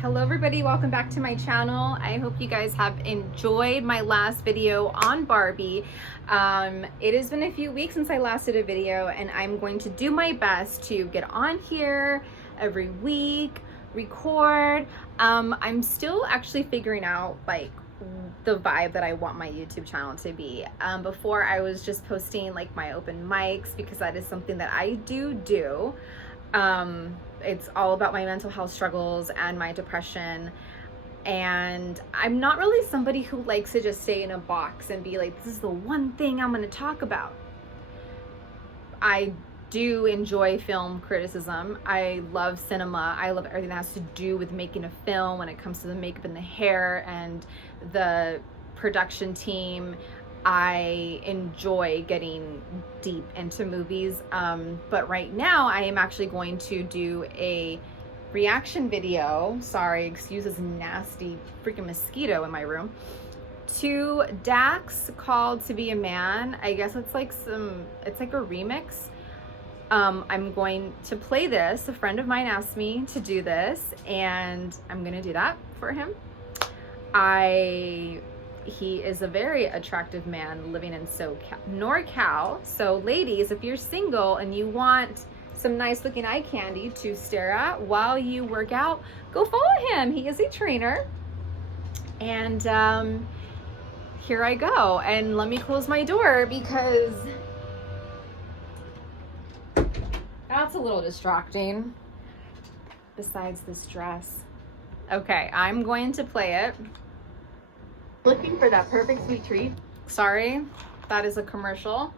Hello everybody, welcome back to my channel. I hope you guys have enjoyed my last video on Barbie. It has been a few weeks since I last did a video, and I'm going to do my best to get on here every week, record. I'm still actually figuring out like the vibe that I want my YouTube channel to be. Before I was just posting like my open mics because that is something that I do. It's all about my mental health struggles and my depression, and I'm not really somebody who likes to just stay in a box and be like, this is the one thing I'm going to talk about. I do enjoy film criticism. I love cinema. I love everything that has to do with making a film when it comes to the makeup and the hair and the production team. I enjoy getting deep into movies, but right now I am actually going to do a reaction video, sorry, excuse this nasty freaking mosquito in my room, to Dax Called to Be a Man. I guess it's like it's like a remix. I'm going to play this. A friend of mine asked me to do this, and I'm gonna do that for him. He is a very attractive man living in NorCal. So ladies, if you're single and you want some nice looking eye candy to stare at while you work out, go follow him. He is a trainer. And here I go. And let me close my door because that's a little distracting besides this dress. Okay, I'm going to play it. Looking for that perfect sweet treat. Sorry, that is a commercial.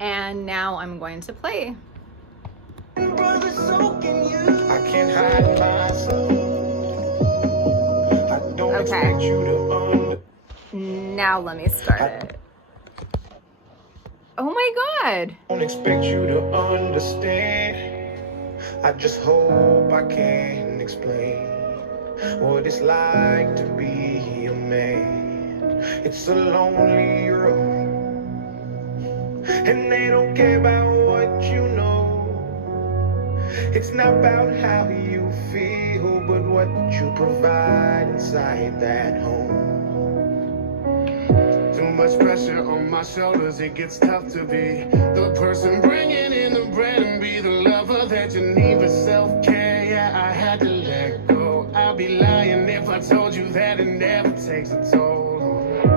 And now I'm going to play. I can't hide myself. I don't expect you to now let me start it. Oh my God. I don't expect you to understand. I just hope I can explain what it's like to be a man. It's a lonely road, and they don't care about what you know. It's not about how you feel, but what you provide inside that home. Too much pressure on my shoulders, it gets tough to be the person bringing in the bread and be the lover that you need with self-care. Yeah, I had to let go. I'd be lying if I told you that it never takes a toll.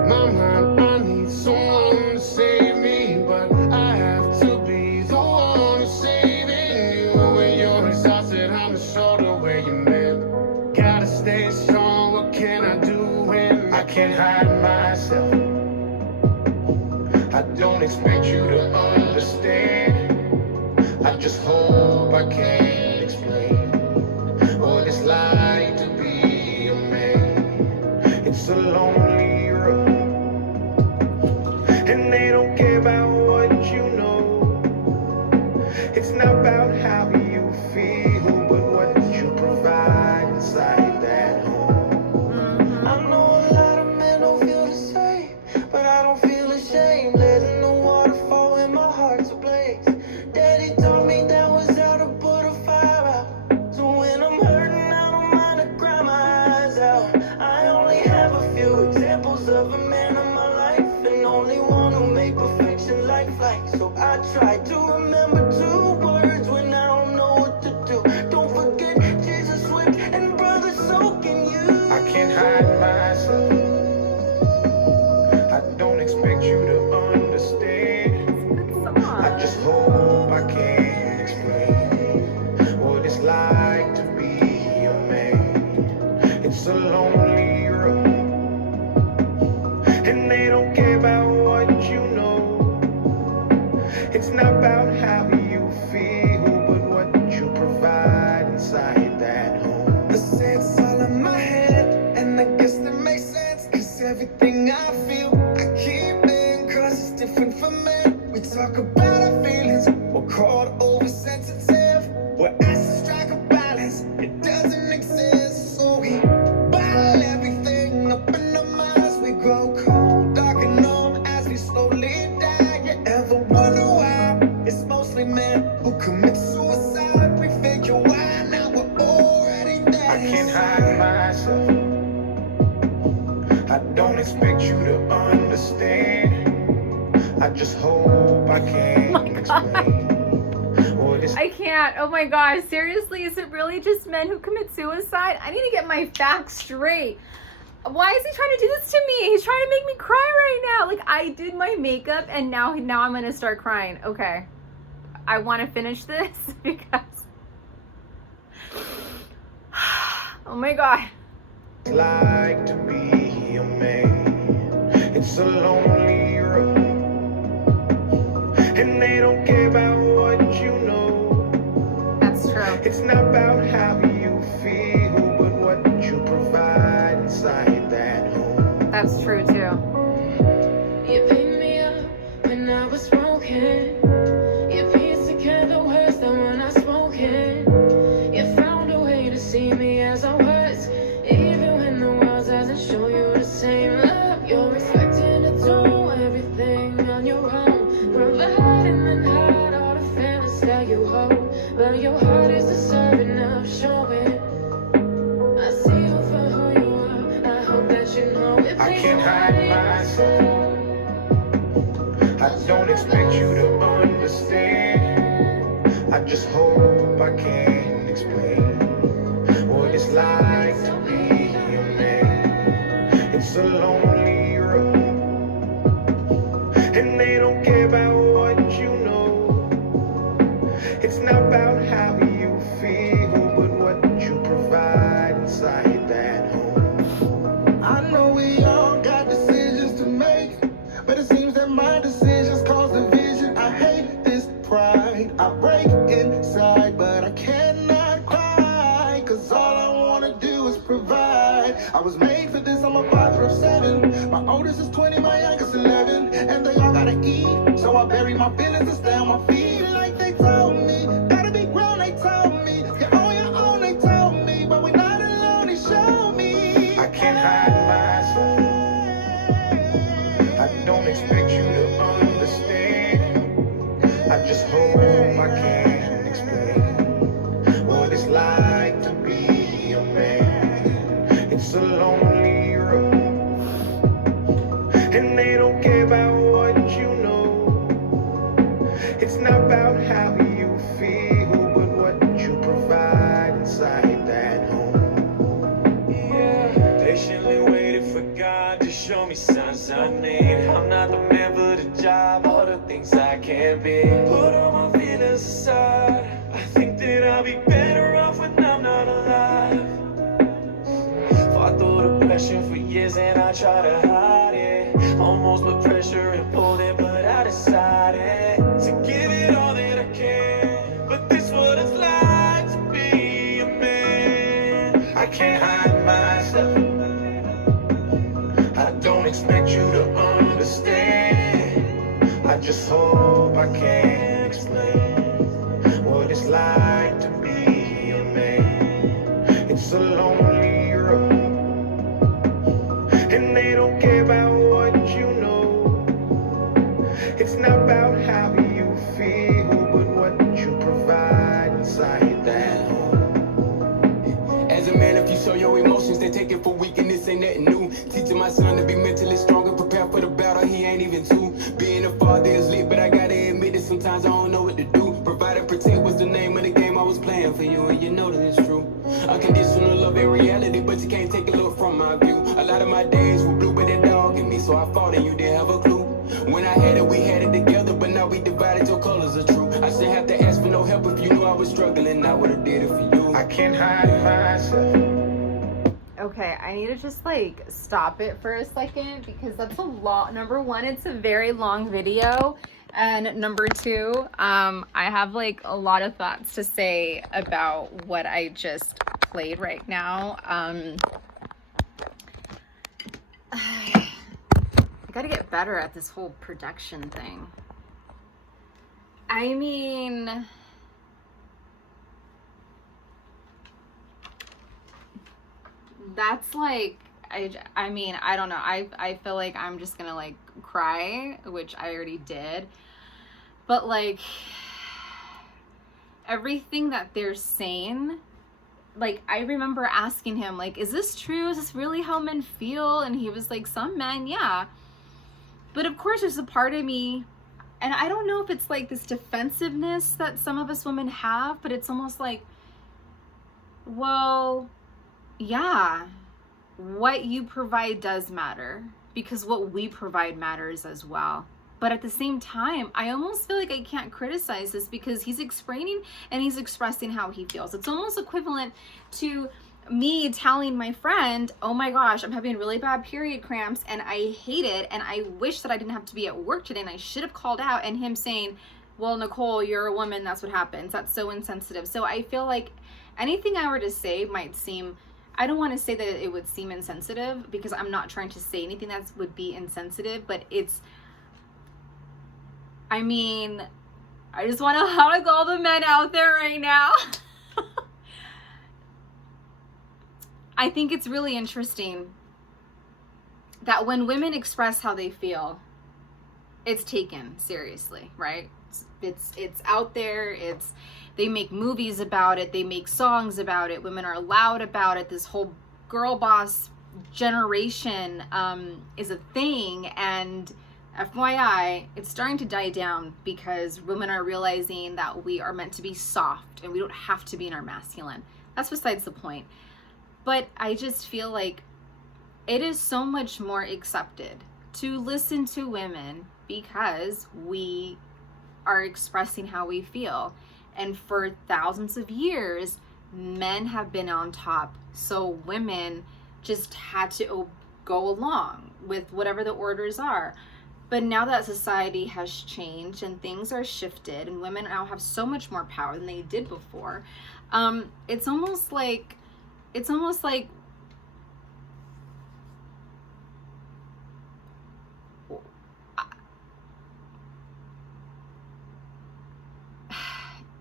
My mind, I need someone to save me, but I have to be the one who's saving you. When you're exhausted, I'm the shoulder where you mend. Gotta stay strong, what can I do when I can't hide myself? I don't expect you to understand. I just hope I can explain what it's like to be a man. It's a lonely road, and they don't care about what you know. It's not about how you feel, but what you provide inside that home. I know a lot of men don't feel the same, but I don't feel ashamed letting the water fall when my heart's ablaze. Daddy told me that was how to put a fire out. So when I'm hurting, I don't mind to cry my eyes out. I only have a few Oh my gosh, seriously, is it really just men who commit suicide? I need to get my facts straight. Why is he trying to do this to me? He's trying to make me cry right now. Like, I did my makeup and now I'm gonna start crying. Okay, I want to finish this because oh my god. It's like to be a man. It's a lonely road, and they don't care about what you know. That's true. It's not about how you feel, but what you provide inside that home. That's true too. You picked me up when I was broken. You pieced together words that were not spoken. You found a way to see me as I was, even when the world doesn't show you the same love. You're expecting to do everything on your own, provide and then hide all the feelings that you hold. But your heart is deserving of showing. I see you for who you are. I hope that you know it. I can't hide myself. I don't expect you to understand. I just hope I can explain what it's like to be a man. It's a lonely road, and they don't care about what you know. It's not about how you feel, but what you provide inside that home. I know we all got decisions to make, but it seems that my decisions cause division. I hate this pride. I break inside, but I cannot cry, cause all I wanna do is provide. I was made for this, I'm a father of 7. My oldest is 20, my youngest 11, and they all gotta eat, so I bury my feelings and stay on my feet. Like they told me, gotta be grown, they told me. You're on your own, they told me, but we're not alone, they showed me. I can't hide myself. I don't expect you to understand. I just hope I can explain what it's like to be a man. It's a lonely road, and they don't care about what you know. It's not about how you feel, but what you provide inside that home. Yeah, patiently waited for God to show me signs I need. I'm not the man for the job, all the things I can't be. Put all my feelings aside. I think that I'll be better off when I'm not alive. Fought through the pressure for years and I try to hide it. Almost put pressure and pulled it, but I decided to give it all that I can. But this what it's like to be a man. I can't hide myself. I don't expect you to understand. I just hope I can explain what it's like to be a man. It's a lonely road, and they don't care about what you know. It's not about how you feel, but what you provide inside that home. As a man, if you show your emotions, they take it for weakness, ain't nothing new. Teaching my son to be mentally stronger, prepare for the battle, he ain't even two. Being a father is lit, but I gotta admit that sometimes I don't know what to do. Provide and protect was the name of the game I was playing for you, and you know that it's true. Unconditional love and reality, but you can't take a look from my view. A lot of my days were blue, but that dog in me, so I fought and you didn't have a clue. When I had it, we had it together, but now we divided, your colors are true. I shouldn't have to ask for no help if you knew I was struggling, I would've did it for you. I can't hide myself. Okay, I need to just like stop it for a second because that's a lot. Number one, it's a very long video. And number two, I have like a lot of thoughts to say about what I just played right now. I gotta get better at this whole production thing. I mean, that's like, I mean, I don't know. I feel like I'm just gonna like cry, which I already did. But like everything that they're saying, like I remember asking him, like, is this true? Is this really how men feel? And he was like, some men, yeah. But of course there's a part of me and I don't know if it's like this defensiveness that some of us women have, but it's almost like, well, yeah, what you provide does matter, because what we provide matters as well. But at the same time, I almost feel like I can't criticize this because he's explaining and he's expressing how he feels. It's almost equivalent to me telling my friend, oh my gosh, I'm having really bad period cramps and I hate it and I wish that I didn't have to be at work today and I should have called out, and him saying, well, Nicole, you're a woman, that's what happens. That's so insensitive. So I feel like anything I were to say might seem, I don't want to say that it would seem insensitive, because I'm not trying to say anything that would be insensitive, but it's, I mean, I just want to hug all the men out there right now. I think it's really interesting that when women express how they feel, it's taken seriously, right? It's out there. They make movies about it. They make songs about it. Women are loud about it. This whole girl boss generation is a thing, and FYI, it's starting to die down because women are realizing that we are meant to be soft and we don't have to be in our masculine. That's besides the point. But I just feel like it is so much more accepted to listen to women because we are expressing how we feel. And for thousands of years, men have been on top. So women just had to go along with whatever the orders are. But now that society has changed and things are shifted and women now have so much more power than they did before, it's almost like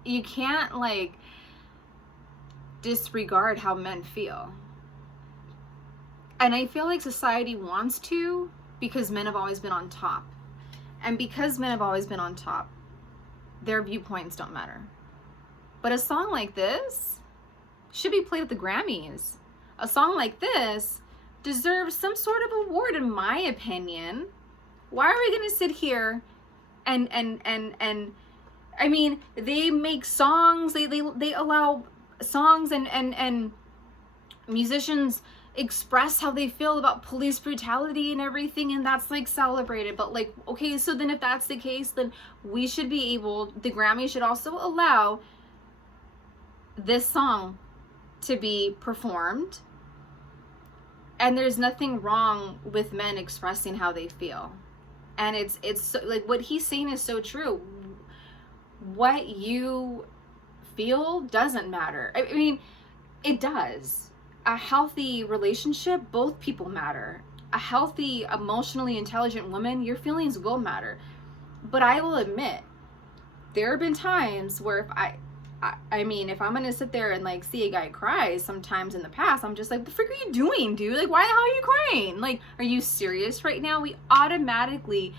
you can't like disregard how men feel. And I feel like society wants to, because men have always been on top. And because men have always been on top, their viewpoints don't matter. But a song like this should be played at the Grammys. A song like this deserves some sort of award, in my opinion. Why are we gonna sit here and I mean, they make songs, they allow songs and musicians express how they feel about police brutality and everything, and that's like celebrated. But like, okay, so then if that's the case, then we should be able, the Grammy should also allow this song to be performed. And there's nothing wrong with men expressing how they feel. And it's so, like, what he's saying is so true. What you feel doesn't matter. I mean, it does. A healthy relationship, both people matter. A healthy, emotionally intelligent woman, your feelings will matter. But I will admit, there have been times where if if I'm gonna sit there and like see a guy cry sometimes in the past, I'm just like, what the frick are you doing, dude? Like, why the hell are you crying? Like, are you serious right now? We automatically,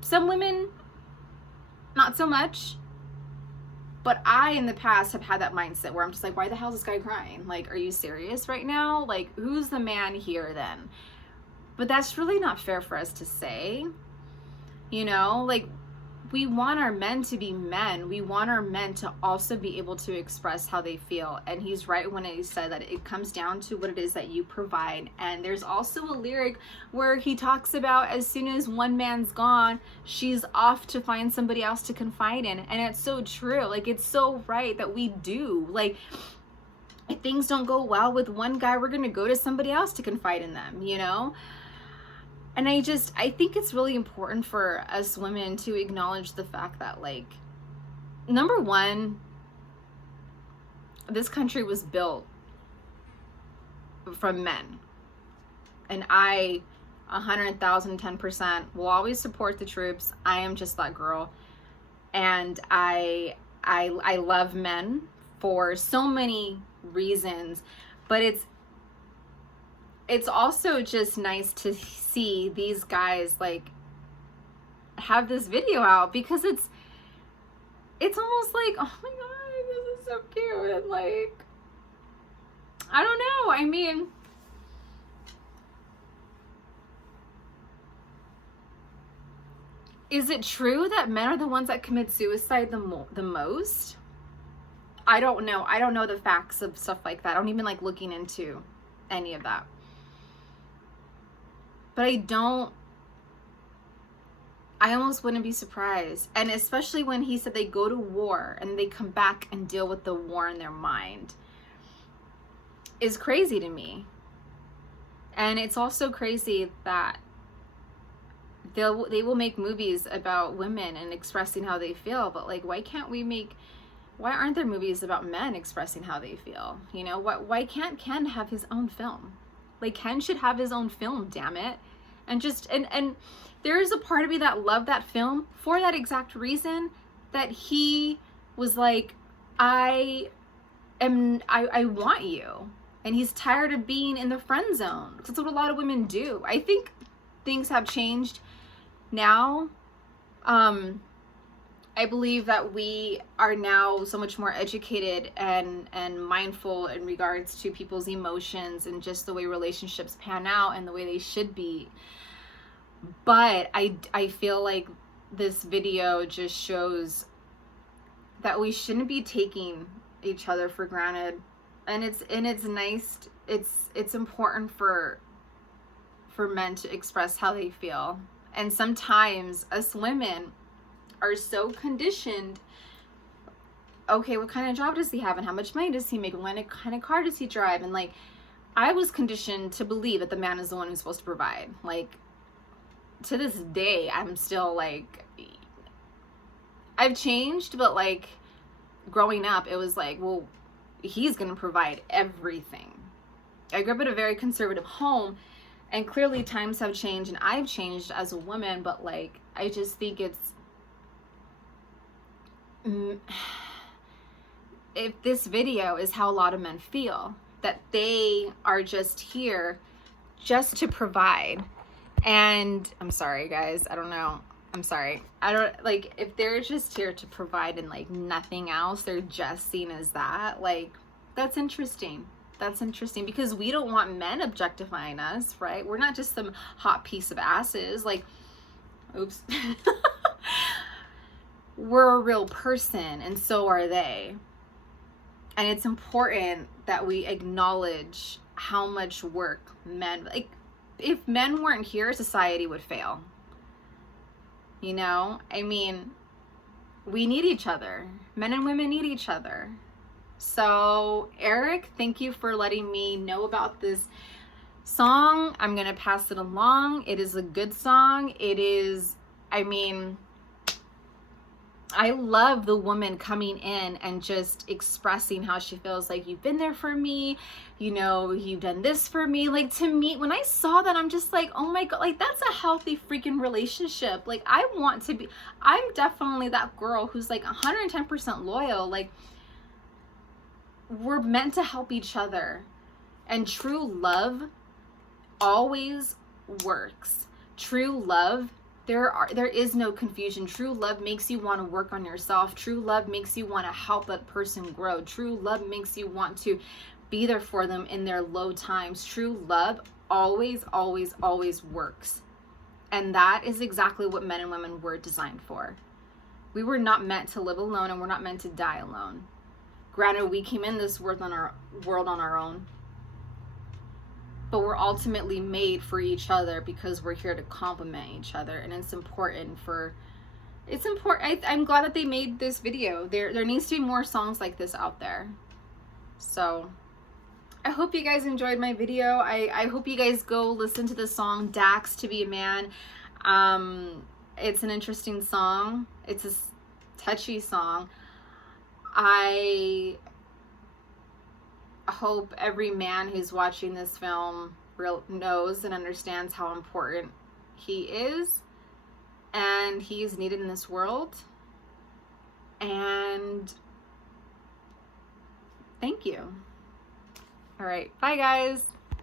some women, not so much. But I, in the past, have had that mindset where I'm just like, why the hell is this guy crying? Like, are you serious right now? Like, who's the man here then? But that's really not fair for us to say. You know, like, we want our men to be men. We want our men to also be able to express how they feel. And he's right when he said that it comes down to what it is that you provide. And there's also a lyric where he talks about, as soon as one man's gone, she's off to find somebody else to confide in. And it's so true. Like, it's so right that we do. Like, if things don't go well with one guy, we're going to go to somebody else to confide in them, you know? And I think it's really important for us women to acknowledge the fact that, like, number one, this country was built from men. And I, 100,010%, will always support the troops. I am just that girl. And I love men for so many reasons. But it's also just nice to see these guys like have this video out, because it's almost like, oh my god, this is so cute. And like, I don't know, I mean, is it true that men are the ones that commit suicide the most? I don't know. I don't know the facts of stuff like that. I don't even like looking into any of that. But I almost wouldn't be surprised. And especially when he said they go to war and they come back and deal with the war in their mind is crazy to me. And it's also crazy that they will make movies about women and expressing how they feel, but like, why aren't there movies about men expressing how they feel? You know, why can't Ken have his own film? Like, Ken should have his own film, damn it. And there is a part of me that loved that film for that exact reason, that he was like, I want you. And he's tired of being in the friend zone. Because that's what a lot of women do. I think things have changed now. I believe that we are now so much more educated and mindful in regards to people's emotions and just the way relationships pan out and the way they should be. But I feel like this video just shows that we shouldn't be taking each other for granted. And it's nice, it's important for men to express how they feel. And sometimes us women are so conditioned, okay, what kind of job does he have and how much money does he make and what kind of car does he drive? And like, I was conditioned to believe that the man is the one who's supposed to provide. Like, to this day, I'm still like, I've changed, but like growing up, it was like, well, he's gonna provide everything. I grew up in a very conservative home, and clearly times have changed and I've changed as a woman, but like, I just think if this video is how a lot of men feel, that they are just here just to provide. And I'm sorry guys, I don't know, I'm sorry, I don't, like, if they're just here to provide and like nothing else, they're just seen as that, like, that's interesting. That's interesting, because we don't want men objectifying us, right? We're not just some hot piece of asses, like, oops. We're a real person, and so are they. And it's important that we acknowledge how much work men, like, if men weren't here, society would fail. You know, I mean, we need each other. Men and women need each other. So Eric, thank you for letting me know about this song. I'm gonna pass it along. It is a good song. It is, I mean, I love the woman coming in and just expressing how she feels, like, you've been there for me, you know, you've done this for me. Like, to me, when I saw that, I'm just like, oh my God, like, that's a healthy freaking relationship. Like, I want to be, I'm definitely that girl who's like 110% loyal. Like, we're meant to help each other, and true love always works. True love, there is no confusion. True love makes you want to work on yourself. True love makes you want to help that person grow. True love makes you want to be there for them in their low times. True love always, always, always works. And that is exactly what men and women were designed for. We were not meant to live alone, and we're not meant to die alone. Granted, we came in this world on our own, but we're ultimately made for each other because we're here to complement each other. And it's important. I'm glad that they made this video. There needs to be more songs like this out there. So I hope you guys enjoyed my video. I hope you guys go listen to the song Dax to Be a Man. It's an interesting song. It's a touchy song. I hope every man who's watching this film knows and understands how important he is, and he's needed in this world. And thank you. All right, bye guys.